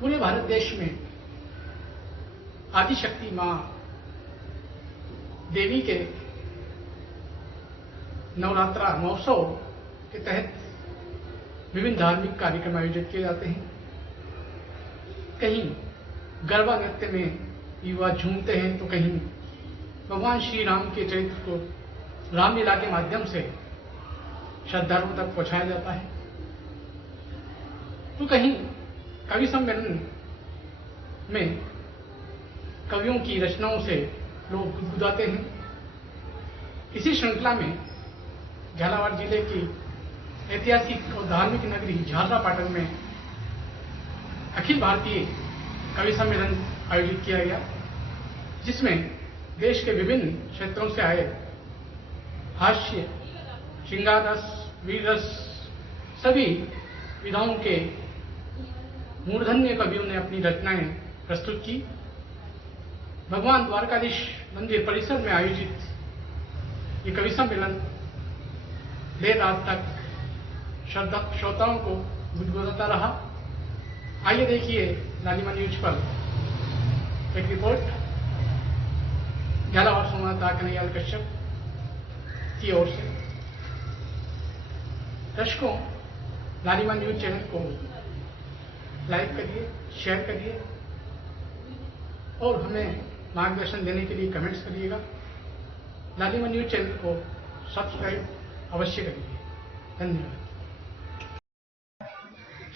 पूरे भारत देश में आदिशक्ति मां देवी के नवरात्रा महोत्सव के तहत विभिन्न धार्मिक कार्यक्रम आयोजित किए जाते हैं। कहीं गरबा नृत्य में युवा झूमते हैं तो कहीं भगवान श्री राम के चरित्र को रामलीला के माध्यम से श्रद्धालुओं तक पहुंचाया जाता है, तो कहीं कवि सम्मेलन में कवियों की रचनाओं से लोग गुदगुदाते हैं। इसी श्रृंखला में झालावाड़ जिले की ऐतिहासिक और धार्मिक नगरी झालरापाटन में अखिल भारतीय कवि सम्मेलन आयोजित किया गया, जिसमें देश के विभिन्न क्षेत्रों से आए हास्य, श्रृंगार रस, वीर रस सभी विधाओं के मूर्धन्य कवियों ने अपनी रचनाएं प्रस्तुत की। भगवान द्वारकाधीश मंदिर परिसर में आयोजित ये कवि सम्मेलन देर रात तक श्रोताओं को गुदगुदाता रहा। आइए देखिए लालिमा न्यूज पर एक रिपोर्ट झालावाड़ संवाददाता कन्हैयालाल कश्यप की ओर से। दर्शकों, लालिमा न्यूज चैनल को लाइक करिए, शेयर करिए और हमें मार्गदर्शन देने के लिए कमेंट्स करिएगा। लालिमा न्यूज चैनल को सब्सक्राइब अवश्य करिए। धन्यवाद।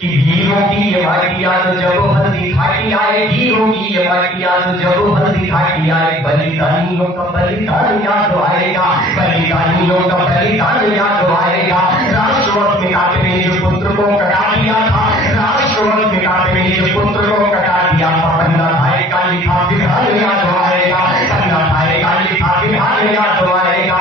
कि हीरो की ये वाटिया तो जब हल्दी घाटी आए, हीरो की ये वाटिया तो जब हल्दी घाटी आए, बलिदानियों का बलिदान याद आएगा, बलिदानियों का बलिदान याद आएगा। राष्ट्रवत में आपने जो पुत्र को कटा दिया था, राष्ट्रवत में आपने जो पुत्र को कटा दिया था, पन्ना भाई का लिखा विधान याद आएगा, पन्ना भाई का लिखा विधान याद आएगा।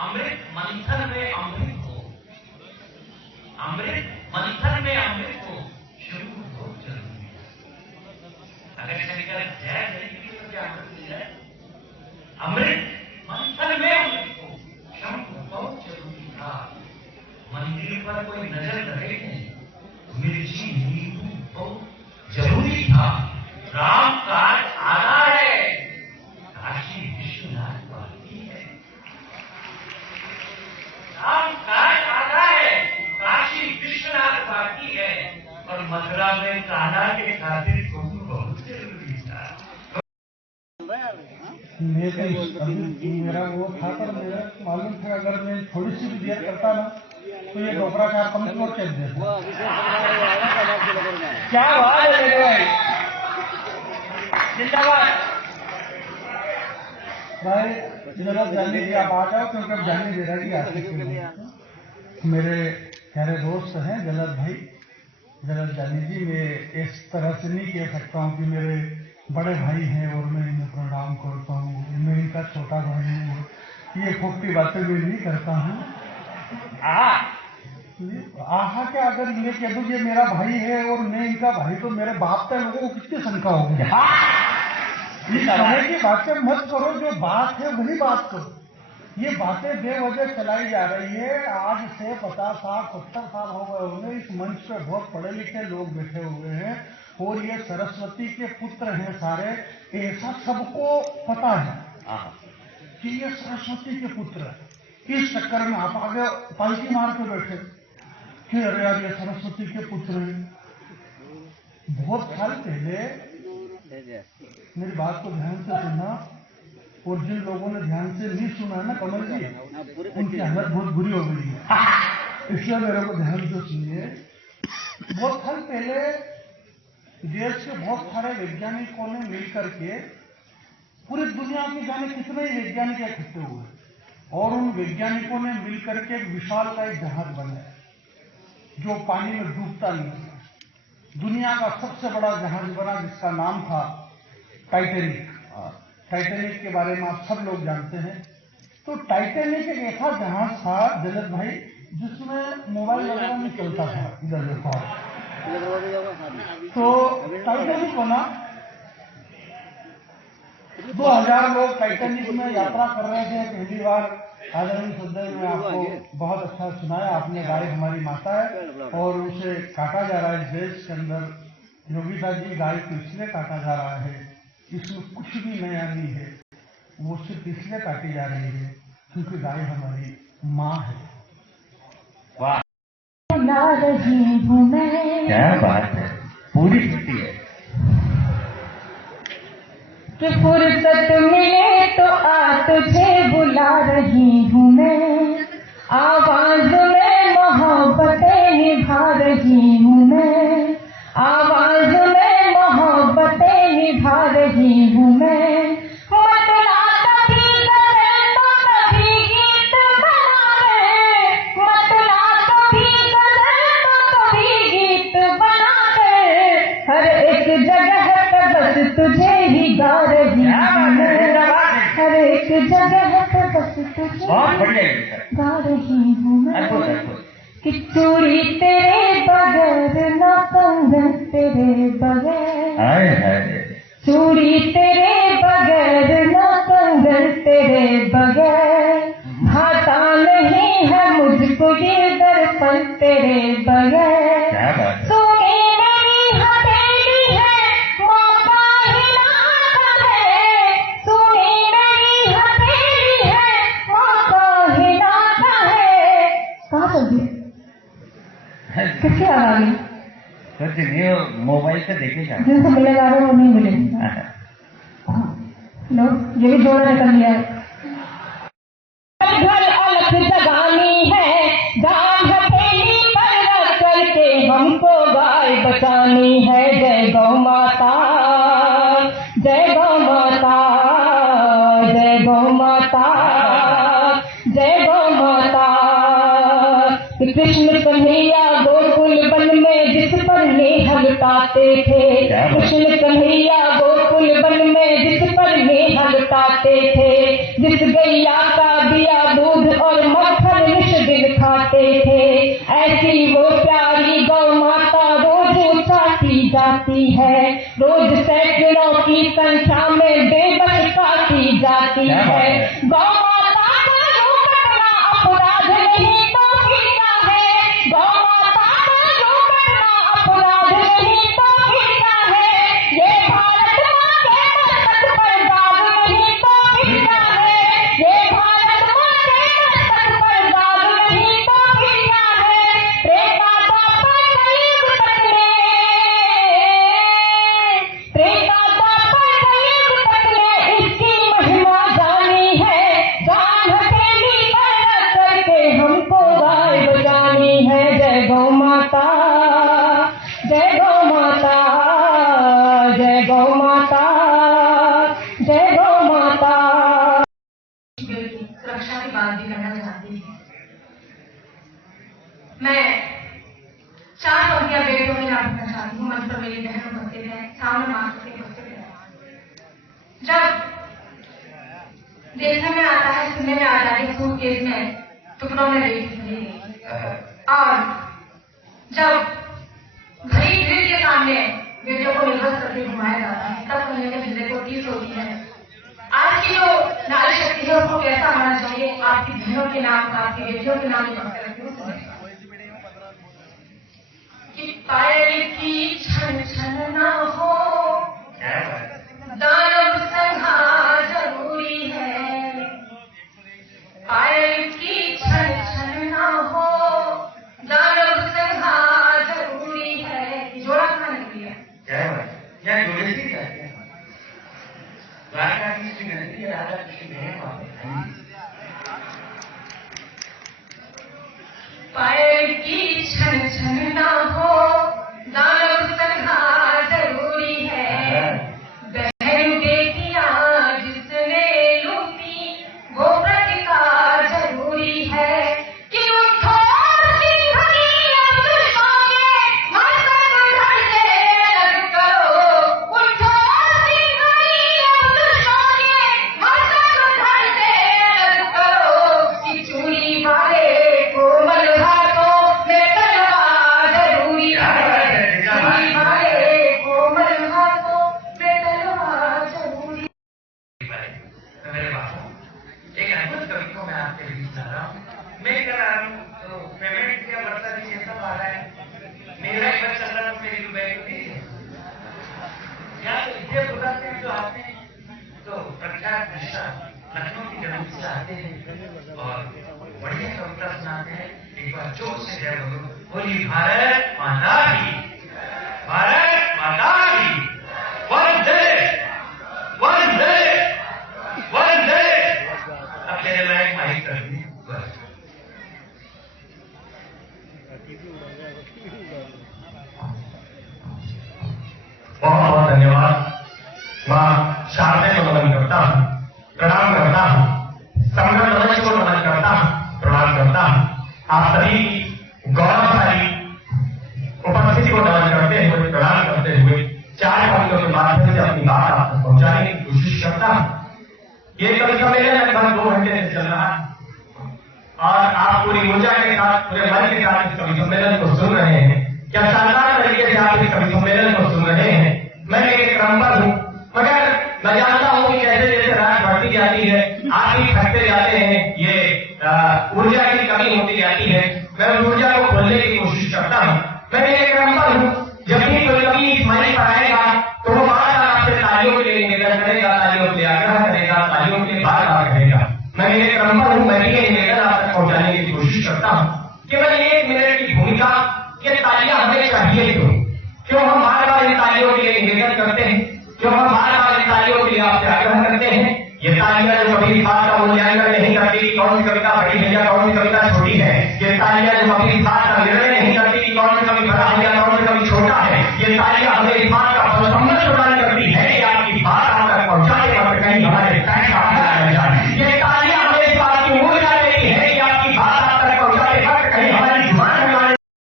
अमृत मंथन में अमृत हो, अमृत मंथन में अमृत हो, शुरू बहुत जरूरी है। अगर शंकर जय जयगी तो क्या अमृत मिल जाए? अमृत मंथन में अमृत हो, शुरू बहुत जरूरी था। मंदिर पर कोई नजर रखे नहीं, मिर्ची नींबू बहुत जरूरी था। राम काज आना है, काशी विश्वनाथ बाकी है। राम काज आना है, काशी विश्वनाथ बाकी है। और मथुरा में कान्हा के खातिर कुंभ बहुत जरूरी था। मेरा वो था, पर मेरा मालूम था अगर मैं थोड़ी सी भी देर करता ना तो ये डोकरा 4-5 और चल देता। क्या बात है जिंदाबाद भाई, जरूरत जानने की आप आ जाओ, क्योंकि अब जानने दे रहा कि मेरे प्यारे दोस्त हैं जलद भाई, जलद जानी जी। मैं इस तरह से नहीं कह सकता हूँ कि मेरे बड़े भाई हैं और मैं इन्हें प्रणाम करता हूँ, मैं इनका छोटा भाई हूँ, ये खोखटी बातें मैं नहीं करता हूँ। आहा क्या, अगर ये कह दूं ये मेरा भाई है और मैं इनका भाई, तो मेरे बाप का लोगों को कितनी शंका होगी। इस तरह की बातें मत करो, जो बात है वही बात करो। ये बातें बेवजह चलाई जा रही है। आज से 50 साल 70 साल हो गए होंगे इस मंच पे बहुत पढ़े लिखे लोग बैठे हुए हैं, और ये सरस्वती के पुत्र हैं सारे, ऐसा सबको पता है कि ये सरस्वती के पुत्र है। इस चक्कर में आप आगे पालकी मार के बैठे कि अरे यार ये सरस्वती के पुत्र हैं। बहुत साल पहले मेरी बात को ध्यान से सुनना, और जिन लोगों ने ध्यान से नहीं सुना है ना कमल जी, उनकी हालत बहुत बुरी हो गई है। इसलिए मेरे को ध्यान से सुनिए। बहुत साल पहले देश के बहुत सारे वैज्ञानिकों ने मिलकर के पूरी दुनिया में जाने कितने ही वैज्ञानिक इकट्ठे हुए और उन वैज्ञानिकों ने मिलकर के एक विशाल का एक जहाज बनाया जो पानी में डूबता नहीं था। दुनिया का सबसे बड़ा जहाज बना जिसका नाम था टाइटैनिक। टाइटैनिक के बारे में आप सब लोग जानते हैं। तो टाइटैनिक एक ऐसा जहाज था जलद भाई जिसमें मोबाइल वगैरह नहीं चलता था। इधर देखो, तो टाइटैनिक बना, 2000 लोग टाइटैनिक में यात्रा कर रहे थे पहली बार। आदरणीय सदस्य ने आपको बहुत अच्छा सुनाया, आपने गाय हमारी माता है और उसे काटा जा रहा है इस देश के अंदर। योगिता जी, गाय को इसलिए काटा जा रहा है, इसमें कुछ भी नया नहीं है, वो सिर्फ इसलिए काटी जा रही है क्योंकि गाय हमारी माँ है। वाह, बुला रही हूँ मैं, क्या बात है, पूरी छुट्टी है कि फुर्सत मिले तो आ तुझे बुला रही हूँ मैं, आवाज में मोहब्बतें निभा रही हूँ मैं, आवाज में मोहब्बतें निभा रही हूँ मैं। मतला कभी गजल तो कभी गीत बना है, मतला कभी गजल तो कभी गीत बना है, हर एक जगह पे बस तुझे ही गा रही हूँ मैं, हर एक जगह पे बस तुझे बहुत बढ़िया गा रही हूँ मैं। अद्भुत अद्भुत। कि चूड़ी तेरे बगैर ना कंगन तेरे बगैर, हाय हाय, चूड़ी तेरे बगैर ना कंगन तेरे बगैर, भाता नहीं है मुझको ये दर्पण तेरे बगैर। क्या बात है, सुनी मेरी हथेली है मौका ही ना है, सुनी मेरी हथेली है मौका ही ना है। कहाँ चल गई, किसकी आवाज है? कुछ नहीं, वो मोबाइल से देखेगा। जिनसे मिलने जा रहे हैं वो नहीं मिले। लो, ये भी जोड़ा निकल लिया है। घर अलग जगानी है, जान हथेली पर रख करके हमको गाय बचानी है। जय गौ माता, जय गौ माता, जय गौ माता, जय गौ माता। कृष्ण कन्हैया गोकुल वन में जिस पर नेह लुटाते थे, कृष्ण कन्हैया गोकुल वन में जिस पर नेह लुटाते थे, जिस गैया का दिया दूध और मक्खन निश दिन खाते थे, ऐसी वो प्यारी गौ माता रोज चाटी जाती है, रोज सैकड़ों की संख्या में बेबस काटी जाती है। गौ माता का रूप करना अपराध नहीं तो फिर क्या है, गौ माता का रूप करना अपराध नहीं तो फिर क्या है, ये भारत माँ के मस्तक पर दाग नहीं तो फिर क्या है, ये भारत माँ के मस्तक पर दाग नहीं तो फिर क्या है। त्रेता द्वापर कलयुग तक में, त्रेता द्वापर कलयुग तक में इसकी महिमा जानी है, जान हथेली पर रख करके हमको गाय बजानी है। जय गौ माता, जय गौ माता, जय गौ माता, जय गौ माता। सुरक्षा की बात भी करना चाहती हूँ। मैं 4 पंक्तियां बेटों में ना भरना चाहती हूँ, मंच पर मेरी बहन उपस्थित है, सामने माँ के उपस्थित है। जब देखने में आता है, सुनने में आता है कि सूटकेस में टुकड़ों में बेटी चली गई, और जब घड़ी भीड़ के सामने बेटियों को निर्वस्त्र करके घुमाया जाता है, तब समझने के जिले को 30 होती है। आज की जो नारी शक्ति है उसको कैसा होना चाहिए, आपकी बहनों के नाम, आपकी बेटियों के नाम कि पायल की छन छन ना हो, दानव संहार जरूरी है, पायल की छन छन ना हो, दानव संहार जरूरी है। जोड़ा कहाँ निकली है? क्या जोड़े थी क्या? द्वारका की श्री राधा आपके बीच ला रहा हूँ, मैं करा रहा हूँ, तो पेमेंट क्या बढ़ता नहीं, ये सब आ रहा है, मेरा ही बच चल रहा है, मेरी रुपए को दीजिए। या तो इसे बुलाते हैं जो आते हैं, तो प्रख्यात मिश्रा लखनऊ की जमीन से आते हैं और बढ़िया कविता सुनाते हैं। एक बार जोर से जय बोलो, बोली भारत माता की, भारत माता की, वंदे वंदे वंदे। अब मेरे लायक माइक कर दी बस। बहुत बहुत धन्यवाद। माँ शारदे को नमन करता हूँ, प्रणाम करता हूँ, संगम रमेश को नमन करता हूँ, प्रणाम करता हूँ। आप सभी की गौरवशाली उपस्थिति को नमन करते हुए, प्रणाम करते हुए 4 पंक्तियों के माध्यम से अपनी बात आप तक पहुंचाने की कोशिश करता हूँ। ये कवि सम्मेलन लगभग 2 घंटे से चल रहा है और आप पूरी ऊर्जा के साथ, पूरे मन के साथ इस कवि सम्मेलन को सुन रहे हैं। क्या शानदार तरीके से आप इस कवि सम्मेलन को सुन रहे हैं। मैं एक क्रम पर हूँ, मगर मैं जानता हूँ कि जैसे जैसे रात बढ़ती जाती है, आप भी थकते जाते हैं, ये ऊर्जा की कमी होती जाती है। मैं उस ऊर्जा को खोलने की कोशिश करता हूँ। मैं एक क्रम पर हूँ, जब भी कोई कवि इस मंच पर आएगा तो वो बार बार आपसे तालियों के लिए निवेदन करेगा, तालियों के लिए आग्रह करेगा, तालियों के लिए बार बार कहेगा। मैं एक क्रम पर हूँ, मैं भी ये निवेदन आप तक पहुंचाने की कोशिश करता हूँ। केवल 1 मिनट की भूमिका, ये तालियां हमें चाहिए क्यों हम बार बार इन तालियों के लिए निवेदन करते हैं, क्यों हम बार बार इन तालियों के लिए आपसे आग्रह करते हैं। ये तालियां जो कभी इस बात का मूल्यांकन नहीं करती कौन सी कविता बड़ी है या कौन सी कविता छोटी है, ये तालियां जो कभी इस बात का निर्णय नहीं करती